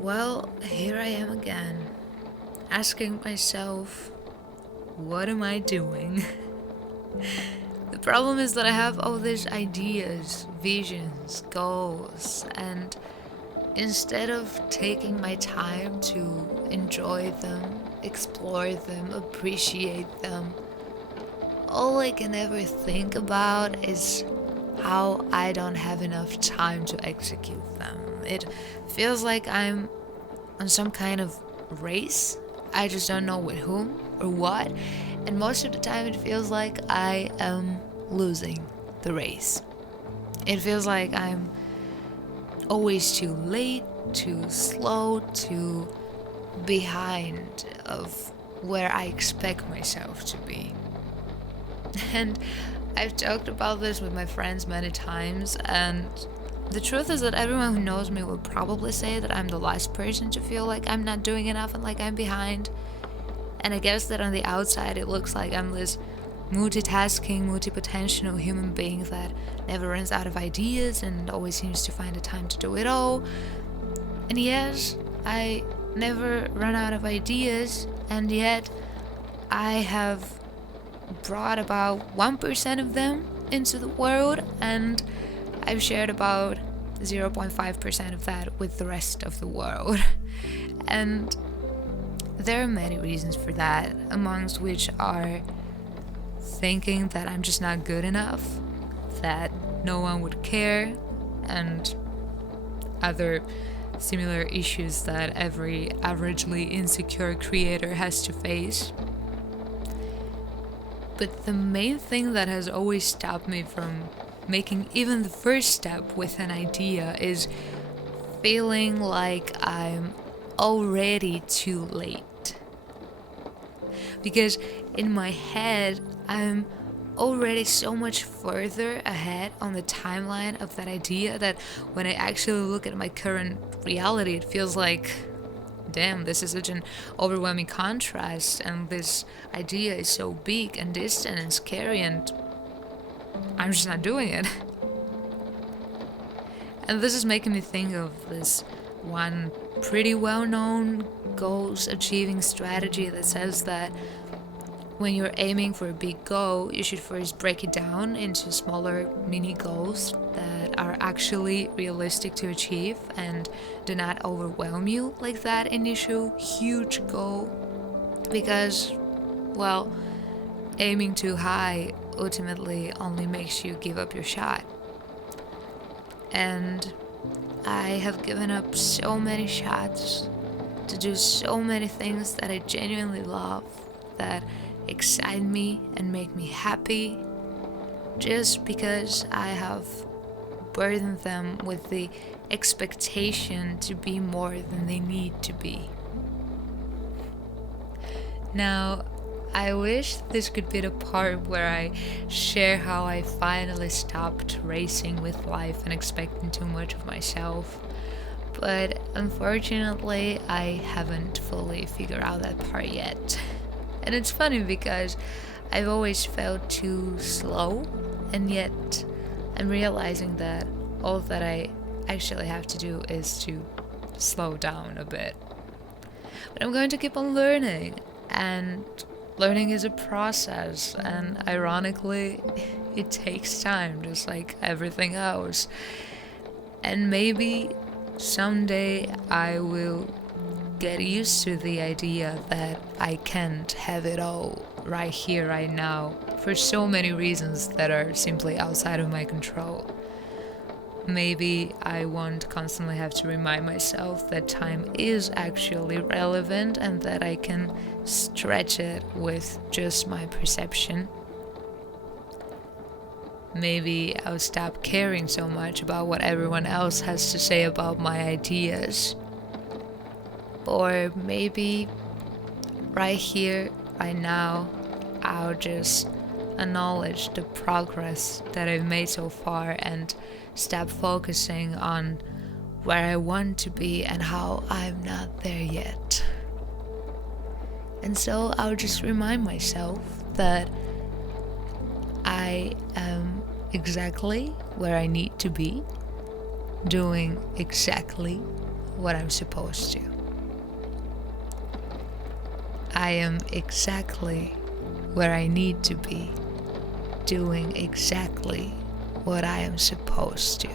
Well, here I am again, asking myself, what am I doing? The problem is that I have all these ideas, visions, goals, and instead of taking my time to enjoy them, explore them, appreciate them, all I can ever think about is how I don't have enough time to execute them. It feels like I'm on some kind of race. I just don't know with whom or what. And most of the time, it feels like I am losing the race. It feels like I'm always too late, too slow, too behind of where I expect myself to be. And I've talked about this with my friends many times, and the truth is that everyone who knows me will probably say that I'm the last person to feel like I'm not doing enough and like I'm behind. And I guess that on the outside it looks like I'm this multitasking, multi-potential human being that never runs out of ideas and always seems to find the time to do it all. And yes, I never run out of ideas, and yet I have brought about 1% of them into the world, and I've shared about 0.5% of that with the rest of the world. And there are many reasons for that, amongst which are thinking that I'm just not good enough, that no one would care, and other similar issues that every averagely insecure creator has to face. But the main thing that has always stopped me from making even the first step with an idea is feeling like I'm already too late. Because in my head, I'm already so much further ahead on the timeline of that idea that when I actually look at my current reality, it feels like, damn, this is such an overwhelming contrast, and this idea is so big and distant and scary, and I'm just not doing it. And this is making me think of this one pretty well-known goals achieving strategy that says that when you're aiming for a big goal, you should first break it down into smaller mini goals that are actually realistic to achieve and do not overwhelm you like that initial huge goal. Because, well, aiming too high ultimately only makes you give up your shot. And I have given up so many shots to do so many things that I genuinely love, that excite me and make me happy, just because I have burdened them with the expectation to be more than they need to be. Now, I wish this could be the part where I share how I finally stopped racing with life and expecting too much of myself. But unfortunately, I haven't fully figured out that part yet. And it's funny because I've always felt too slow, and yet I'm realizing that all that I actually have to do is to slow down a bit. But I'm going to keep on learning, and learning is a process, and ironically, it takes time, just like everything else. And maybe someday I will get used to the idea that I can't have it all right here, right now, for so many reasons that are simply outside of my control. Maybe I won't constantly have to remind myself that time is actually relevant and that I can stretch it with just my perception. Maybe I'll stop caring so much about what everyone else has to say about my ideas. Or maybe right here, right now, I'll just acknowledge the progress that I've made so far and stop focusing on where I want to be and how I'm not there yet. And so I'll just remind myself that I am exactly where I need to be, doing exactly what I'm supposed to. I am exactly where I need to be, doing exactly what I am supposed to.